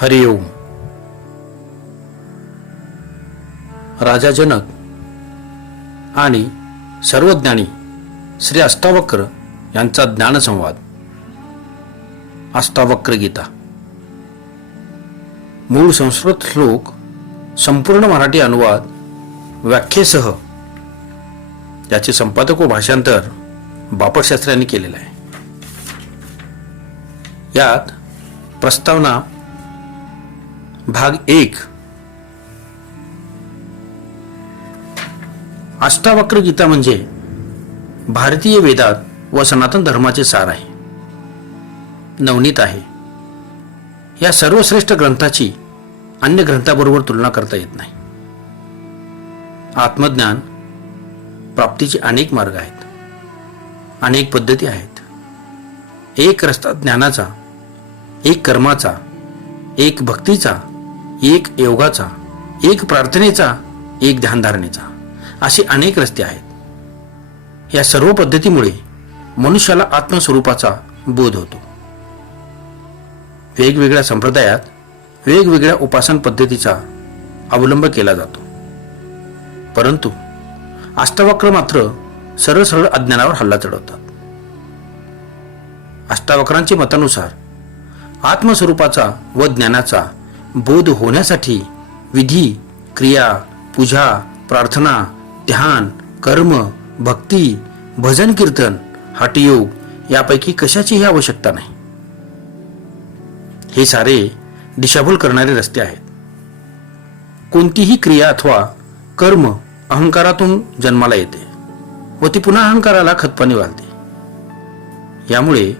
हरि ओम. राजा जनक आणि सर्वज्ञानी श्री अष्टावक्र यांचा ज्ञानसंवाद. अष्टावक्र गीता. मूळ संस्कृत श्लोक, संपूर्ण मराठी अनुवाद व्याख्येसह याचे संपादक व भाषांतर बापटशास्त्री यांनी केलेले आहे. यात प्रस्तावना भाग 1. अष्टावक्र गीता म्हणजे भारतीय वेदात व सनातन धर्माचे सार आहे, नवनीत आहे. या सर्वश्रेष्ठ ग्रंथाची अन्य ग्रंथाबरोबर तुलना करता येत नाही. आत्मज्ञान प्राप्तीचे अनेक मार्ग आहेत, अनेक पद्धती आहेत. एक रस्ता ज्ञानाचा, एक कर्माचा, एक भक्तीचा, एक योगाचा, एक प्रार्थनेचा, एक ध्यानधारणेचा, असे अनेक रस्ते आहेत. या सर्व पद्धतीमुळे मनुष्याला आत्मस्वरूपाचा बोध होतो. वेगवेगळ्या संप्रदायात वेगवेगळ्या उपासन पद्धतीचा अवलंब केला जातो, परंतु अष्टावक्र मात्र सरळ सरळ अज्ञानावर हल्ला चढवतात. अष्टावक्रांच्या मतानुसार आत्मस्वरूपाचा व ज्ञानाचा बोध होण्यासाठी विधी, क्रिया, पूजा, प्रार्थना, ध्यान, कर्म, भक्ती, भजन, कीर्तन, हठयोग यापैकी कशाचीही आवश्यकता नाही. हे सारे दिशाभूल करणारे रस्ते आहेत. कोणतीही क्रिया अथवा कर्म अहंकारातून जन्माला येते व ती पुन्हा अहंकाराला खतपाणी घालते. यामुळे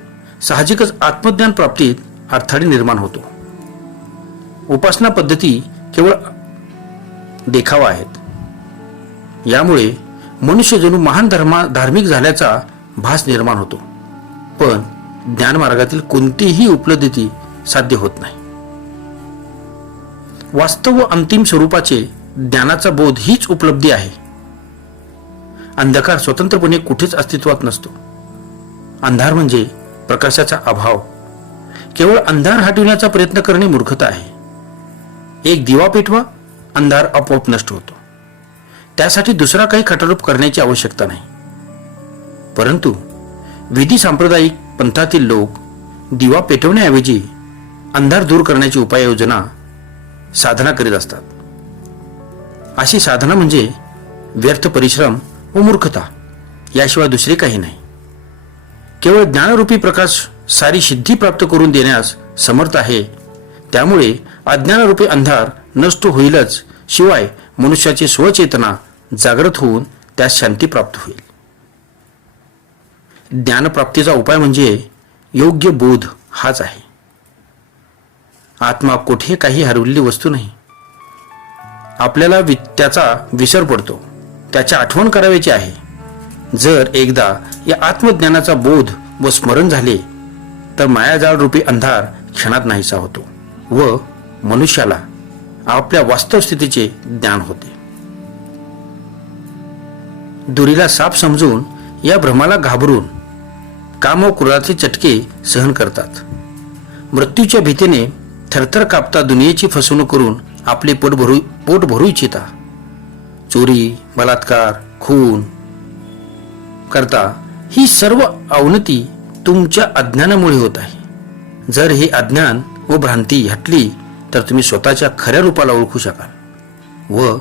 साहजिकच आत्मज्ञान प्राप्तीत अडथळे निर्माण होतो. उपासना पद्धती केवळ देखावा आहेत. यामुळे मनुष्य जणू महान धार्मिक झाल्याचा भास निर्माण होतो, पण ज्ञानमार्गातील कोणतीही उपलब्धी साध्य होत नाही. वास्तव व अंतिम स्वरूपाचे ज्ञानाचा बोध हीच उपलब्धी आहे. अंधकार स्वतंत्रपणे कुठेच अस्तित्वात नसतो. अंधार म्हणजे प्रकाशाचा अभाव. केवळ अंधार हटविण्याचा प्रयत्न करणे मूर्खता आहे. एक दिवा पेटवा, अंधार आपोआप नष्ट होतो. त्यासाठी दुसरा काही खटारोप करण्याची आवश्यकता नाही. परंतु विधी सांप्रदायिक पंथातील लोक दिवा पेटवण्याऐवजी अंधार दूर करण्याची उपाययोजना साधना करीत असतात. अशी साधना म्हणजे व्यर्थ परिश्रम व मूर्खता, याशिवाय दुसरे काही नाही. केवळ ज्ञानरूपी प्रकाश सारी सिद्धी प्राप्त करून देण्यास समर्थ आहे. त्यामुळे अज्ञानरूपी अंधार नष्ट होईलच, शिवाय मनुष्याची स्वचेतना जागृत होऊन त्यास शांती प्राप्त होईल. ज्ञानप्राप्तीचा उपाय म्हणजे योग्य बोध हाच आहे. आत्मा कुठे काही हरवलेली वस्तू नाही. आपल्याला त्याचा विसर पडतो, त्याची आठवण करायची आहे. जर एकदा या आत्मज्ञानाचा बोध व स्मरण झाले तर मायाजाळ रूपी अंधार क्षणात नाहीसा होतो व मनुष्याला आपल्या वास्तव स्थितीचे ज्ञान होते. दुरीला साप समजून या भ्रमाला घाबरून काम व क्रोधाचे चटके सहन करतात. मृत्यूच्या भीतीने थरथर कापता दुनियेची फसवणूक करून आपले पोट भरू इच्छिता. चोरी, बलात्कार, खून करता ही सर्व अवनती तुमच्या अज्ञानामुळे होत आहे. जर हे अज्ञान व भ्रांती हटली तर तुम्ही स्वतःच्या खऱ्या रूपाला ओळखू शकाल व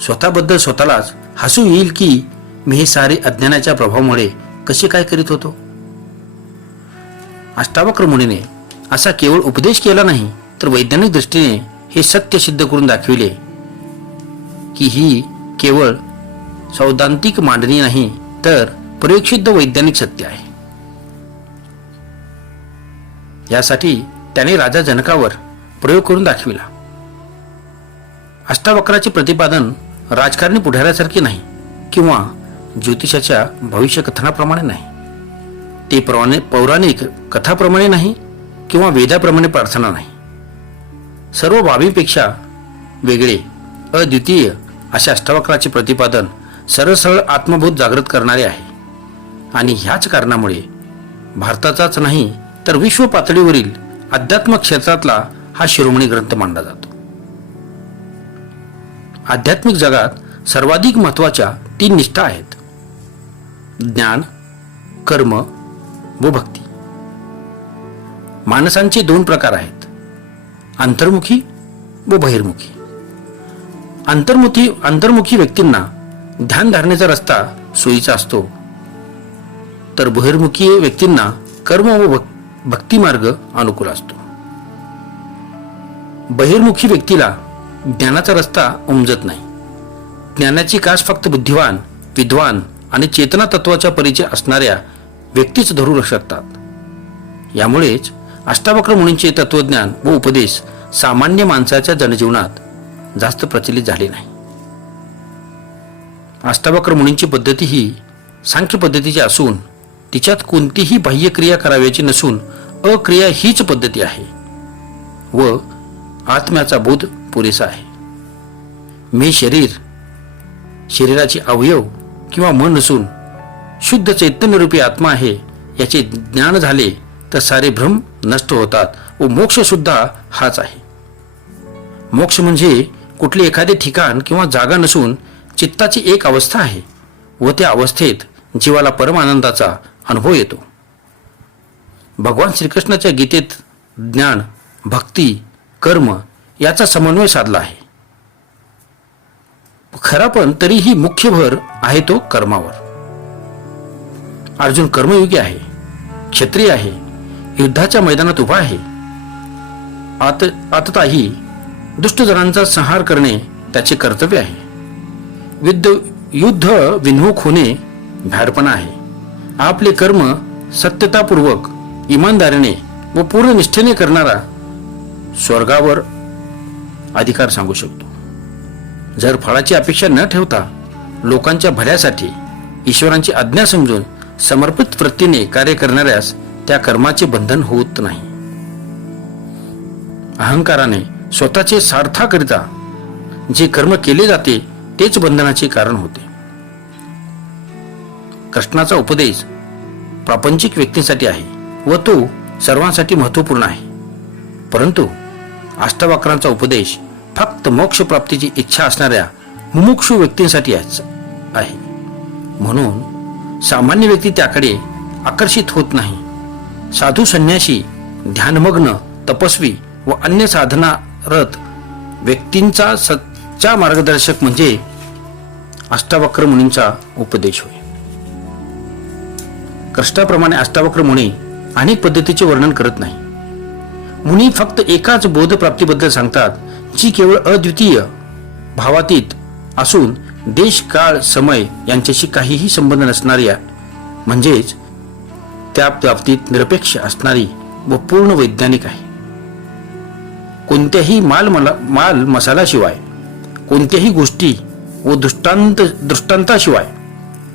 स्वतःबद्दल स्वतःलाच हसू येईल की मी हे सारे अज्ञानाच्या प्रभावामुळे कसे काय करीत होतो. अष्टावक्र मुनीने असा केवळ उपदेश केला नाही, तर वैज्ञानिक दृष्टीने हे सत्य सिद्ध करून दाखविले की ही केवळ सैद्धांतिक मांडणी नाही, तर प्रयोगसिद्ध वैज्ञानिक सत्य आहे. यासाठी त्याने राजा जनकावर प्रयोग करून दाखविला. अष्टावक्राचे प्रतिपादन राजकारणी पुढाऱ्यासारखे नाही किंवा ज्योतिषाच्या भविष्य कथनाप्रमाणे नाही. ते पौराणिक कथाप्रमाणे नाही किंवा वेदाप्रमाणे प्रार्थना नाही. सर्व बाबींपेक्षा वेगळे, अद्वितीय अशा अष्टावक्राचे प्रतिपादन सरळ सरळ आत्मबोध जागृत करणारे आहे. आणि ह्याच कारणामुळे भारताचाच नाही तर विश्व पातळीवरील अध्यात्म क्षेत्रातला हा शिरोमणी ग्रंथ मानला जातो. आध्यात्मिक जगात सर्वाधिक महत्वाच्या 3 निष्ठा आहेत: ज्ञान, कर्म व भक्ती. माणसांचे 2 प्रकार आहेत: अंतर्मुखी व बहिर्मुखी. अंतर्मुखी व्यक्तींना ध्यान धारणेचा रस्ता सोयीचा असतो, तर बहिर्मुखी व्यक्तींना कर्म व भक्ती मार्ग अनुकूल असतो. बहिर्मुखी व्यक्तीला ज्ञानाचा रस्ता उमजत नाही. ज्ञानाची कास फक्त बुद्धिवान, विद्वान आणि चेतना तत्वाचा परिचय असणाऱ्या व्यक्तीच धरू शकतात. यामुळेच अष्टावक्र मुनींचे तत्वज्ञान व उपदेश सामान्य माणसाच्या जनजीवनात जास्त प्रचलित झाले नाही. अष्टावक्र मुनींची पद्धती ही सांख्य पद्धतीची असून तिच्यात कोणतीही बाह्य क्रिया करावयाची नसून अक्रिया हीच पद्धती आहे व आत्म्याचा बोध पुरेसा आहे. मी शरीराचे अवयव किंवा मन नसून शुद्ध चैतन्यरूपी आत्मा आहे याचे ज्ञान झाले तर सारे भ्रम नष्ट होतात व मोक्ष सुद्धा हाच आहे. मोक्ष म्हणजे कुठले एखादे ठिकाण किंवा जागा नसून चित्ताची एक अवस्था आहे व त्या अवस्थेत जीवाला परमानंदाचा अनुभव येतो. भगवान श्रीकृष्णाच्या गीतेत ज्ञान, भक्ती, कर्म याचा समन्वय साधला आहे. खरा पण तरीही मुख्य भर आहे तो कर्मावर. अर्जुन कर्मयोगी आहे, क्षत्रिय आहे, युद्धाच्या मैदानात उभा आहे. आतताही दुष्टजनांचा संहार करणे त्याचे कर्तव्य आहे. युद्ध विन्मुख होणे भ्याडपणा आहे. आपले कर्म सत्यतापूर्वक, इमानदारीने व पूर्ण निष्ठेने करणारा स्वर्गावर अधिकार सांगू शकतो. जर फळाची अपेक्षा न ठेवता लोकांच्या भल्यासाठी ईश्वरांची आज्ञा समजून समर्पित वृत्तीने कार्य करणाऱ्यास त्या कर्माचे बंधन होत नाही. अहंकाराने स्वतःचे सार्थाकरिता जे कर्म केले जाते तेच बंधनाचे कारण होते. कृष्णाचा उपदेश प्रापंचिक व्यक्तींसाठी आहे व तो सर्वांसाठी महत्वपूर्ण आहे, परंतु अष्टावक्रांचा उपदेश फक्त मोक्ष प्राप्तीची इच्छा असणाऱ्या मुमुक्षु व्यक्तींसाठी आहे. म्हणून सामान्य व्यक्ती त्याकडे आकर्षित होत नाही. साधू, संन्यासी, ध्यानमग्न, तपस्वी व अन्य साधनारत व्यक्तींचा सच्चा मार्गदर्शक म्हणजे अष्टावक्र मुनींचा उपदेश होय. कृष्णाप्रमाणे अष्टावक्र मुनी अनेक पद्धतीचे वर्णन करत नाही. मुनी फक्त एकाच बोधप्राप्तीबद्दल सांगतात, जी केवळ अद्वितीय, भावातीत असून देश, काळ, समय यांच्याशी काहीही संबंध नसणारी, म्हणजेच त्या बाबतीत निरपेक्ष असणारी व पूर्ण वैज्ञानिक आहे. कोणत्याही माल मसाल्याशिवाय, कोणत्याही गोष्टी व दृष्टांताशिवाय,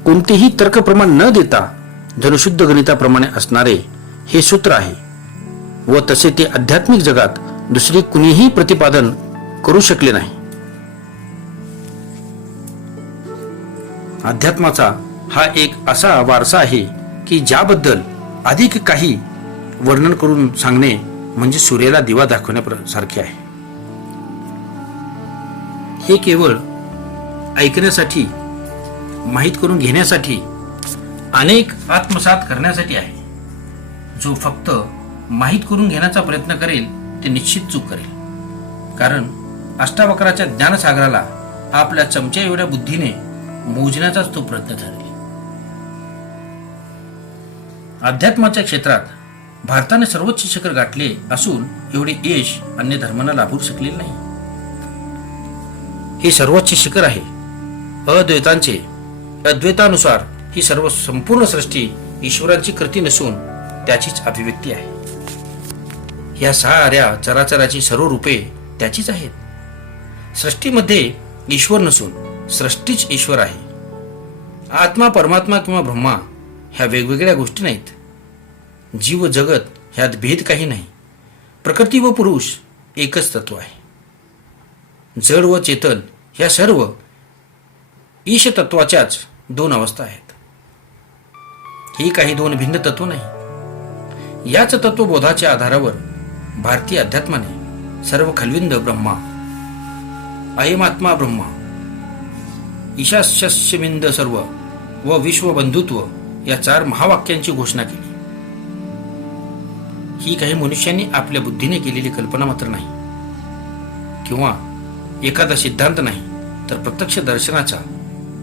कोणतेही तर्कप्रमाण न देता जणुशुद्ध गणिताप्रमाणे असणारे हे सूत्र आहे व तसे ते आध्यात्मिक जगात दुसरे कुणीही प्रतिपादन करू शकले नाही. अध्यात्माचा हा एक असा वारसा आहे की ज्याबद्दल अधिक काही वर्णन करून सांगणे म्हणजे सूर्याला दिवा दाखवण्यासारखे आहे. हे केवळ ऐकण्यासाठी, माहीत करून घेण्यासाठी, अनेक आत्मसात करण्यासाठी आहे. जो फक्त माहीत करून घेण्याचा प्रयत्न करेल ते निश्चित चूक करेल, कारण अष्टावक्राच्या ज्ञानसागराला आपल्या चमच्या एवढ्या बुद्धीने मोजण्याचाच तो प्रयत्न ठरेल. अध्यात्माच्या क्षेत्रात भारताने सर्वोच्च शिखर गाठले असून एवढे यश अन्य धर्मांना लाभू शकलेले नाही. हे सर्वोच्च शिखर आहे अद्वैतांचे. अद्वैतानुसार ही सर्व संपूर्ण सृष्टी ईश्वराची कृती नसून त्याचीच अभिव्यक्ती आहे. या साऱ्या चराचराची सर्व रूपे त्याचीच आहेत. सृष्टीमध्ये ईश्वर नसून सृष्टीच ईश्वर आहे. आत्मा, परमात्मा किंवा ब्रह्मा ह्या वेगवेगळ्या गोष्टी नाहीत. जीव, जगत ह्यात भेद काही नाही. प्रकृती व पुरुष एकच तत्व आहे. जड व चेतन ह्या सर्व ईश तत्वाच्याच 2 अवस्था आहेत. ही काही 2 भिन्न तत्व नाही. याच तत्वबोधाच्या आधारावर भारतीय अध्यात्माने सर्व खल्विंद ब्रह्मा, अयमात्मा ब्रह्मा, ईशास्यमिंद सर्व व विश्वबंधुत्व या 4 महावाक्यांची घोषणा केली. ही काही मनुष्यांनी आपल्या बुद्धीने केलेली कल्पना मात्र नाही किंवा एखादा सिद्धांत नाही, तर प्रत्यक्ष दर्शनाचा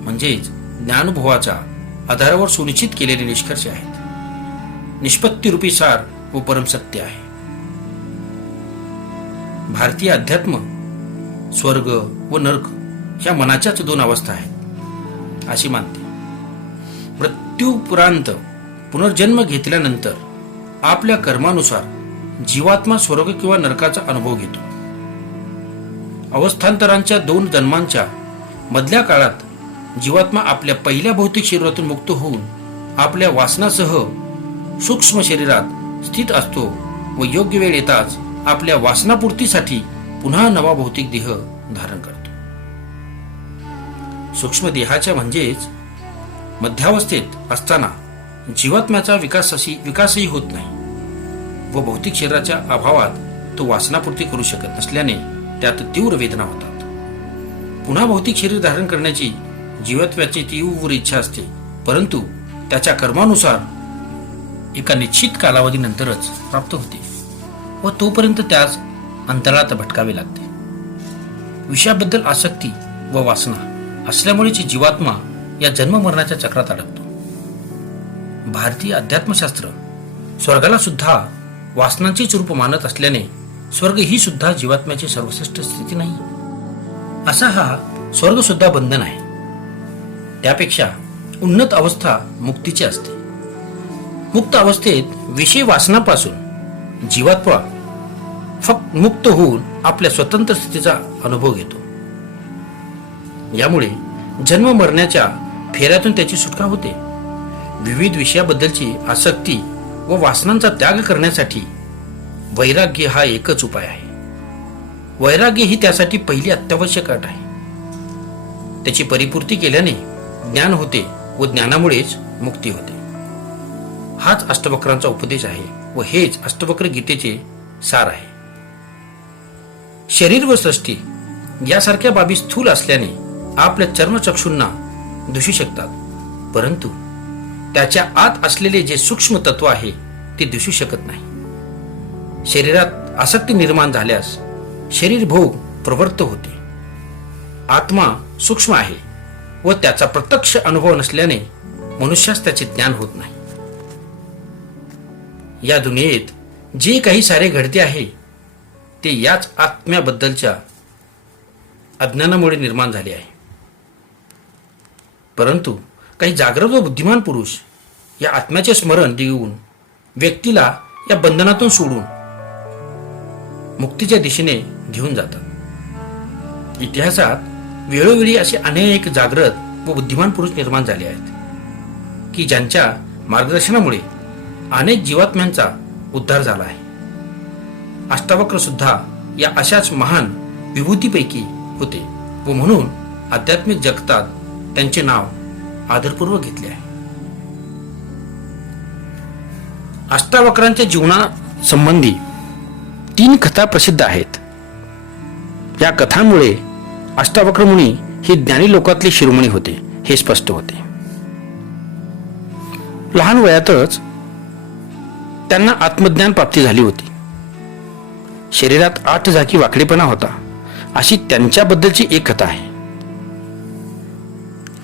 म्हणजेच ज्ञानुभवाच्या आधारावर सुनिश्चित केलेले निष्कर्ष आहेत. निष्पत्तीरूपी सार व परमसत्य आहे. भारतीय अध्यात्म स्वर्ग व नरक ह्या मनाच्याच 2 अवस्था आहेत अशी मानते. मृत्यूपुरांत पुनर्जन्म घेतल्यानंतर आपल्या कर्मानुसार जीवात्मा स्वर्ग किंवा नरकाचा अनुभव घेतो. अवस्थांतरांच्या 2 जन्मांच्या मधल्या काळात जीवात्मा आपल्या पहिल्या भौतिक शरीरातून मुक्त होऊन आपल्या वासनासह सूक्ष्म शरीरात स्थित असतो व योग्य वेळ येताच आपल्या वासनापूर्तीसाठी पुन्हा नवा भौतिक देह धारण करतो. सूक्ष्म देहाच्या म्हणजेच मध्यावस्थेत असताना जीवात्म्याचा विकासही होत नाही व भौतिक शरीराच्या अभावात तो वासनापूर्ती करू शकत नसल्याने त्यात तीव्र वेदना होतात. पुन्हा भौतिक शरीर धारण करण्याची जीवात्म्याची तीव्र इच्छा असते, परंतु त्याच्या कर्मानुसार एका निश्चित कालावधीनंतरच प्राप्त होते व तोपर्यंत त्यास अंतराळात भटकावे लागते. विषयाबद्दल आसक्ती व वासना असल्यामुळेच जीवात्मा या जन्ममरणाच्या चक्रात अडकतो. भारतीय अध्यात्मशास्त्र स्वर्गाला सुद्धा वासनांचेच रूप मानत असल्याने स्वर्ग ही सुद्धा जीवात्म्याची सर्वश्रेष्ठ स्थिती नाही. असा हा स्वर्ग सुद्धा बंधन आहे. त्यापेक्षा उन्नत अवस्था मुक्तीची असते. मुक्त अवस्थेत विषय वासनापासून जीवात्मा फक्त मुक्त होऊन आपल्या स्वतंत्र स्थितीचा अनुभव घेतो. यामुळे जन्म मरण्याच्या फेऱ्यातून त्याची सुटका होते. विविध विषयाबद्दलची आसक्ती व वासनांचा त्याग करण्यासाठी वैराग्य हा एकच उपाय आहे. वैराग्य ही त्यासाठी पहिली अत्यावश्यक अट आहे. त्याची परिपूर्ती केल्याने ज्ञान होते व ज्ञानामुळेच मुक्ती होते. हाच अष्टवक्रांचा उपदेश आहे व हेच अष्टवक्र गीतेचे सार आहे. शरीर व सृष्टी यासारख्या बाबी स्थूल असल्याने आपल्या चर्मचक्षूंना दिसू शकतात, परंतु त्याच्या आत असलेले जे सूक्ष्म तत्व आहे ते दिसू शकत नाही. शरीरात आसक्ती निर्माण झाल्यास शरीर भोग प्रवृत्त होते. आत्मा सूक्ष्म आहे व त्याचा प्रत्यक्ष अनुभव नसल्याने मनुष्यास त्याचे ज्ञान होत नाही. या दुनियेत जे काही सारे घडते आहे ते याच आत्म्याबद्दलच्या अज्ञानामुळे निर्माण झाले आहे. परंतु काही जागृत व बुद्धिमान पुरुष या आत्म्याचे स्मरण देऊन व्यक्तीला या बंधनातून सोडून मुक्तीच्या दिशेने घेऊन जातात. इतिहासात वेळोवेळी असे अनेक जागृत व बुद्धिमान पुरुष निर्माण झाले आहेत की ज्यांच्या मार्गदर्शनामुळे अनेक जीवात्म्यांचा उद्धार झाला आहे. अष्टावक्र सुद्धा या अशाच महान विभूतीपैकी होते व म्हणून आध्यात्मिक जगतात त्यांचे नाव आदरपूर्वक घेतले आहे. अष्टावक्रांच्या जीवना संबंधी 3 कथा प्रसिद्ध आहेत. या कथांमुळे अष्टावक्र मुनी हे ज्ञानी लोकातले शिरोमणी होते हे स्पष्ट होते. लहान वयातच त्यांना आत्मज्ञान प्राप्ती झाली होती. शरीरात 8 जागी वाकडेपणा होता अशी त्यांच्याबद्दलची एक कथा आहे.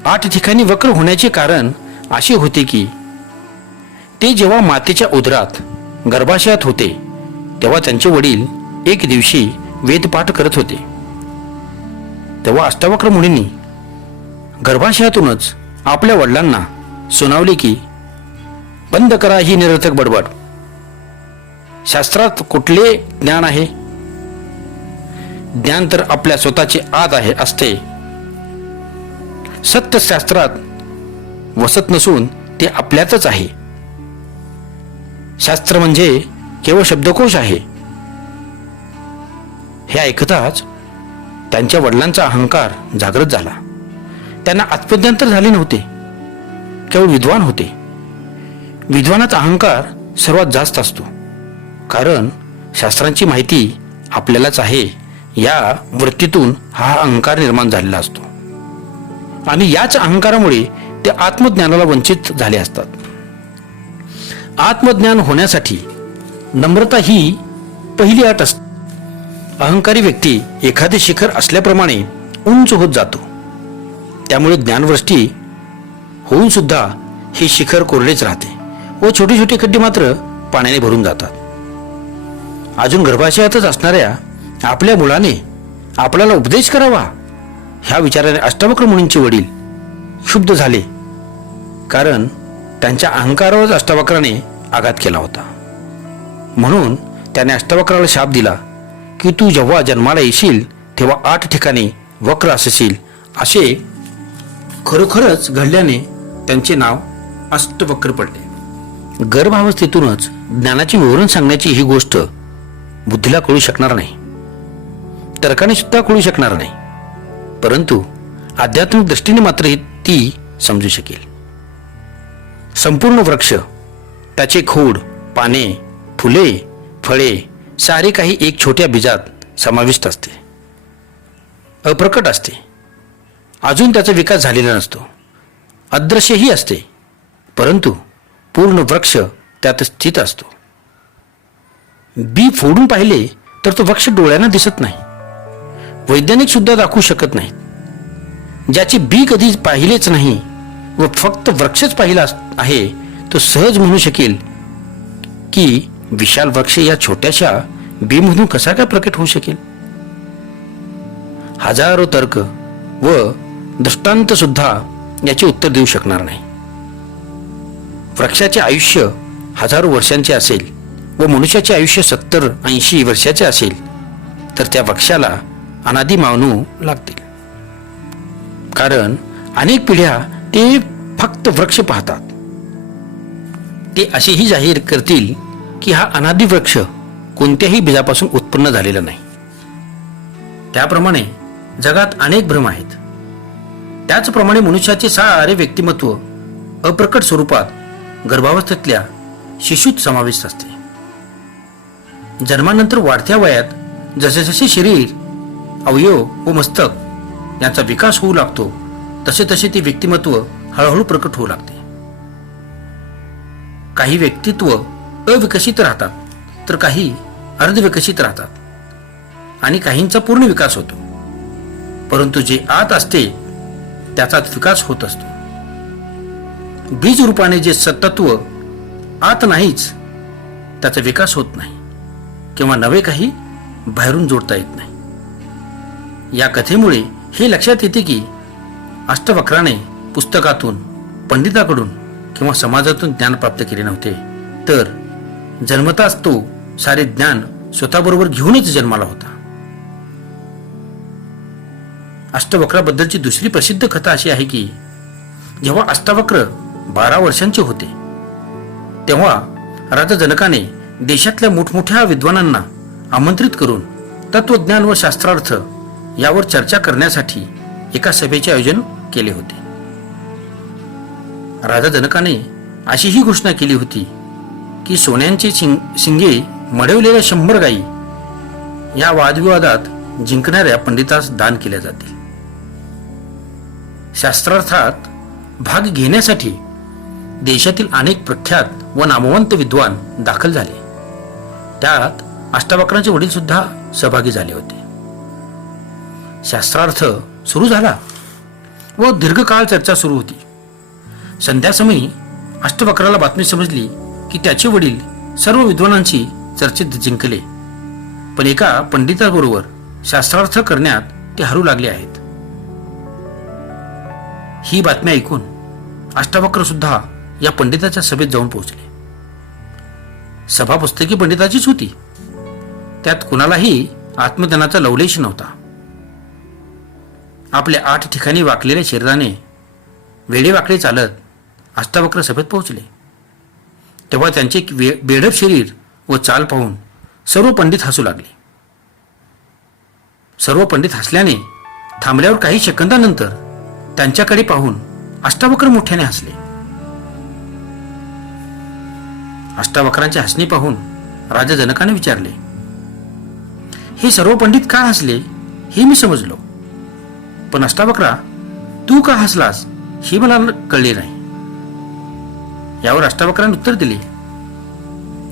8 ठिकाणी वक्र होण्याचे कारण असे होते की ते जेव्हा मातेच्या उदरात गर्भाशयात होते तेव्हा त्यांचे वडील एक दिवशी वेदपाठ करत होते. तेव्हा अष्टावक्र मुनींनी गर्भाशयातूनच आपल्या वडिलांना सुनावले की बंद करा ही निरर्थक बडबड. शास्त्रात कुठले ज्ञान आहे? ज्ञान तर आपल्या स्वतःचे आत आहे असते. सत्य शास्त्रात वसत नसून ते आपल्यातच आहे. शास्त्र म्हणजे केवळ शब्दकोश आहे. हे ऐकताच त्यांच्या वडिलांचा अहंकार जागृत झाला. त्यांना आत्मज्ञान तर झाले नव्हते, केवळ विद्वान होते. विद्वानाचा अहंकार सर्वात जास्त असतो, कारण शास्त्रांची माहिती आपल्यालाच आहे या वृत्तीतून हा अहंकार निर्माण झालेला असतो आणि याच अहंकारामुळे ते आत्मज्ञानाला वंचित झाले असतात. आत्मज्ञान होण्यासाठी नम्रता ही पहिली अट असते. अहंकारी व्यक्ती एखादे शिखर असल्याप्रमाणे उंच होत जातो. त्यामुळे ज्ञानवृष्टी होऊन सुद्धा हे शिखर कोरडेच राहते व छोटे छोटे खड्डे मात्र पाण्याने भरून जातात. अजून गर्भाशयातच असणाऱ्या आपल्या मुलाने आपल्याला उपदेश करावा ह्या विचाराने अष्टावक्र मुनींचे वडील क्षुब्ध झाले, कारण त्यांच्या अहंकारावरच अष्टावक्राने आघात केला होता. म्हणून त्याने अष्टावक्राला शाप दिला की तू जेव्हा जन्माला येशील तेव्हा 8 ठिकाणी वक्र असशील. असे खरोखरच घडल्याने त्यांचे नाव अष्टवक्र पडले. गर्भावस्थेतूनच ज्ञानाचे विवरण सांगण्याची ही गोष्ट बुद्धीला कळू शकणार नाही, तर्काने सुद्धा कळू शकणार नाही, परंतु आध्यात्मिक दृष्टीने मात्र ती समजू शकेल. संपूर्ण वृक्ष, त्याचे खोड, पाने, फुले, फळे सारे काही एक छोट्या बीजात समाविष्ट असते, अप्रकट असते. अजून त्याचा विकास झालेला नसतो, अदृश्यही असते, परंतु पूर्ण वृक्ष त्यात स्थित असतो. बी फोडून पाहिले तर तो वृक्ष डोळ्यांना दिसत नाही, वैज्ञानिक सुद्धा दाखवू शकत नाहीत. ज्याचे बी कधी पाहिलेच नाही व फक्त वृक्षच पाहिला आहे तो सहज म्हणू शकेल की विशाल वृक्ष या छोट्याशा बी मधून कसा काय प्रकट होऊ शकेल. हजारो तर्क व दृष्टांत सुद्धा याचे उत्तर देऊ शकणार नाही. वृक्षाचे आयुष्य हजारो वर्षांचे असेल व मनुष्याचे आयुष्य 70-80 वर्षाचे असेल तर त्या वृक्षाला अनादि मानू लागतील, कारण अनेक पिढ्या ते फक्त वृक्ष पाहतात. ते असेही जाहीर करतील की हा अनादि वृक्ष कोणत्याही बीजापासून उत्पन्न झालेला नाही. त्याप्रमाणे जगात अनेक भ्रम आहेत. त्याचप्रमाणे मनुष्याचे सारे व्यक्तिमत्व अप्रकट स्वरूपात गर्भावस्थेतल्या शिशूत समाविष्ट असते. जन्मानंतर वाढत्या वयात जसे जसे शरीर, अवयव व मस्तक यांचा विकास होऊ लागतो तसे तसे ते व्यक्तिमत्व हळूहळू प्रकट होऊ लागते. काही व्यक्तित्व अविकसित राहतात तर काही अर्धविकसित राहतात आणि काहींचा पूर्ण विकास होतो, परंतु जे आत असते त्याचाच विकास होत असतो. बीज रूपाने जे सत्तत्व आत नाहीच त्याचा विकास होत नाही किंवा नवे काही बाहेरून जोडता येत नाही. या कथेमुळे हे लक्षात येते की अष्टवक्राने पुस्तकातून, पंडिताकडून किंवा समाजातून ज्ञान प्राप्त केले नव्हते, तर जन्मताच तो सारे ज्ञान स्वतःबरोबर घेऊनच जन्माला होता. अष्टवक्राबद्दलची दुसरी प्रसिद्ध कथा अशी आहे की जेव्हा अष्टावक्र 12 वर्षांचे होते तेव्हा राजा जनकाने देशातल्या मोठमोठ्या विद्वानांना आमंत्रित करून तत्वज्ञान व शास्त्रार्थ यावर चर्चा करण्यासाठी एका सभेचे आयोजन केले होते. राजा जनकाने अशी ही घोषणा केली होती की सोन्यांचे शिंगे मडवलेल्या 100 गायी या वादविवादात जिंकणाऱ्या पंडितास दान केल्या जातील. शास्त्रार्थात भाग घेण्यासाठी देशातील अनेक प्रख्यात व नामवंत विद्वान दाखल झाले. त्यात अष्टावक्रांचे वडील सुद्धा सहभागी झाले होते. शास्त्रार्थ सुरू झाला व दीर्घकाळ चर्चा सुरू होती. संध्यासमयी अष्टवक्राला बातमी समजली की त्याचे वडील सर्व विद्वानांची चर्चेत जिंकले, पण एका पंडिताबरोबर शास्त्रार्थ करण्यात ते हरू लागले आहेत. ही बातमी ऐकून अष्टावक्र सुद्धा या पंडिताच्या सभेत जाऊन पोहोचले. सभा पुस्तकी पंडिताचीच होती, त्यात कुणालाही आत्मज्ञानाचा लवलेश नव्हता. आपल्या 8 ठिकाणी वाकलेल्या शरीराने वेडेवाकडे चालत अष्टावक्र सभेत पोहोचले. तेव्हा त्यांचे बेढप शरीर व चाल पाहून सर्व पंडित हसू लागले. सर्व पंडित हसल्याने थांबल्यावर काही सेकंदानंतर त्यांच्याकडे पाहून अष्टावक्र मोठ्याने हसले. अष्टावक्रांचे हसणे पाहून राजा जनकाने विचारले, हे सर्व पंडित का हसले हे मी समजलो, पण अष्टावक्रा तू का हसलास हे मला कळले नाही. यावर अष्टावक्राने उत्तर दिले,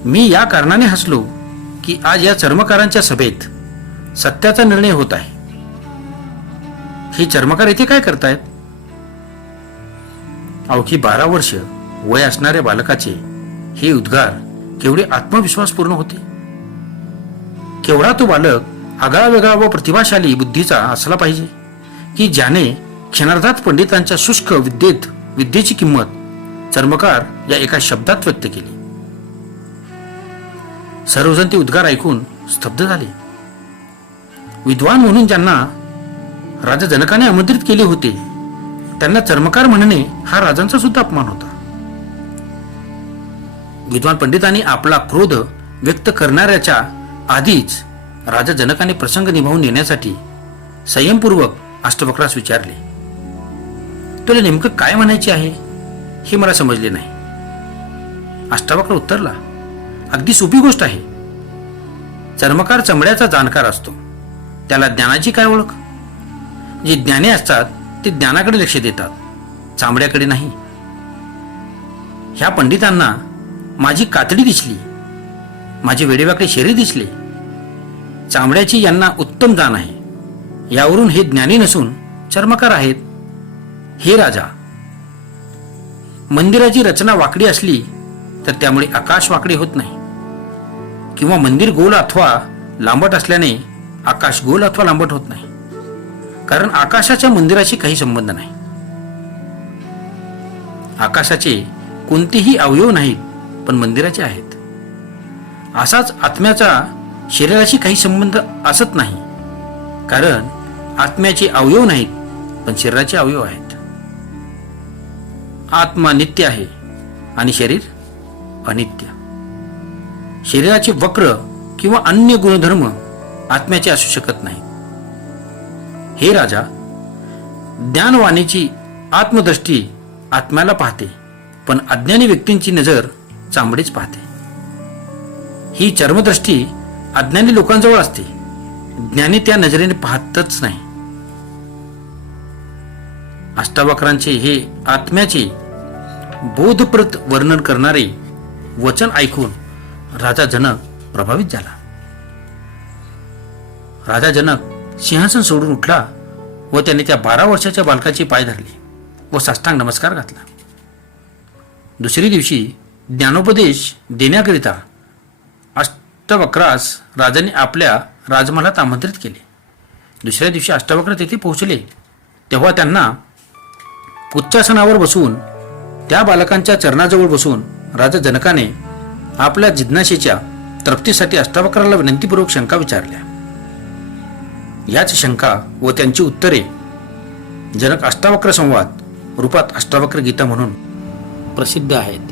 मी या कारणाने हसलो की आज या चर्मकारांच्या सभेत सत्याचा निर्णय होत आहे. हे चर्मकार येथे काय करतायत? अवघी 12 वर्ष वय असणाऱ्या बालकाचे हे उद्गार केवढे आत्मविश्वासपूर्ण होते. केवढा तो बालक आगळा वेगळा व प्रतिभाशाली बुद्धीचा असला पाहिजे की ज्याने क्षणार्धात पंडितांच्या शुष्क विद्येची किंमत चर्मकार या एका शब्दात व्यक्त केली. सर्वजण ते उद्गार ऐकून स्तब्ध झाले. विद्वान म्हणून ज्यांना राजा जनकाने आमंत्रित केले होते त्यांना चर्मकार म्हणणे हा राजांचा सुद्धा अपमान होता. विद्वान पंडितांनी आपला क्रोध व्यक्त करणाऱ्याच्या आधीच राजा जनकाने प्रसंग निभावून नेण्यासाठी संयमपूर्वक अष्टवक्रास विचारले, तुला नेमकं काय म्हणायचे आहे हे मला समजले नाही. अष्टावक्र उत्तरला, अगदी सोपी गोष्ट आहे. चर्मकार चमड्याचा जाणकार असतो, त्याला ज्ञानाची काय ओळख? जे ज्ञानी असतात ते ज्ञानाकडे लक्ष देतात, चामड्याकडे नाही. ह्या पंडितांना माझी कातडी दिसली, माझे वेडेवाकडे शरीर दिसले. चामड्याची यांना उत्तम जाण आहे. यावरून हे ज्ञानी नसून चर्मकार आहेत. हे राजा, मंदिराची रचना वाकडी असली तर त्यामुळे आकाश वाकडे होत नाही, किंवा मंदिर गोल अथवा लांबट असल्याने आकाश गोल अथवा लांबट होत नाही, कारण आकाशाच्या मंदिराशी काही संबंध नाही. आकाशाचे कोणतेही अवयव नाहीत, पण मंदिराचे आहेत. असाच आत्म्याचा शरीराशी काही संबंध असत नाही, कारण आत्म्याचे अवयव नाहीत, पण शरीराचे अवयव आहेत. आत्मा नित्य आहे आणि शरीर अनित्य. शरीराचे वक्र किंवा अन्य गुणधर्म आत्म्याचे असू शकत नाही. हे राजा, ज्ञानवाणीची आत्मदृष्टी आत्म्याला पाहते, पण अज्ञानी व्यक्तींची नजर चामडीच पाहते. ही चर्मदृष्टी अज्ञानी लोकांजवळ असते, ज्ञानी त्या नजरेने पाहतच नाही. अष्टावक्रांचे हे आत्म्याचे बोधप्रद वर्णन करणारे वचन ऐकून राजा जनक प्रभावित झाला. राजा जनक सिंहासन सोडून उठला व त्याने त्या 12 वर्षाच्या बालकाचे पाय धरले व साष्टांग नमस्कार घातला. दुसरी दिवशी ज्ञानोपदेश देण्याकरिता अष्टावक्रास राजाने आपल्या राजमहालात आमंत्रित केले. दुसऱ्या दिवशी अष्टावक्र तेथे पोहोचले तेव्हा त्यांना उच्चासनावर बसवून त्या बालकांच्या चरणाजवळ बसून राजा जनकाने आपल्या जिज्ञासेच्या तृप्तीसाठी अष्टावक्राला विनंतीपूर्वक शंका विचारल्या. याच शंका व त्यांची उत्तरे जनक अष्टावक्र संवाद रूपात अष्टावक्र गीता म्हणून प्रसिद्ध आहेत.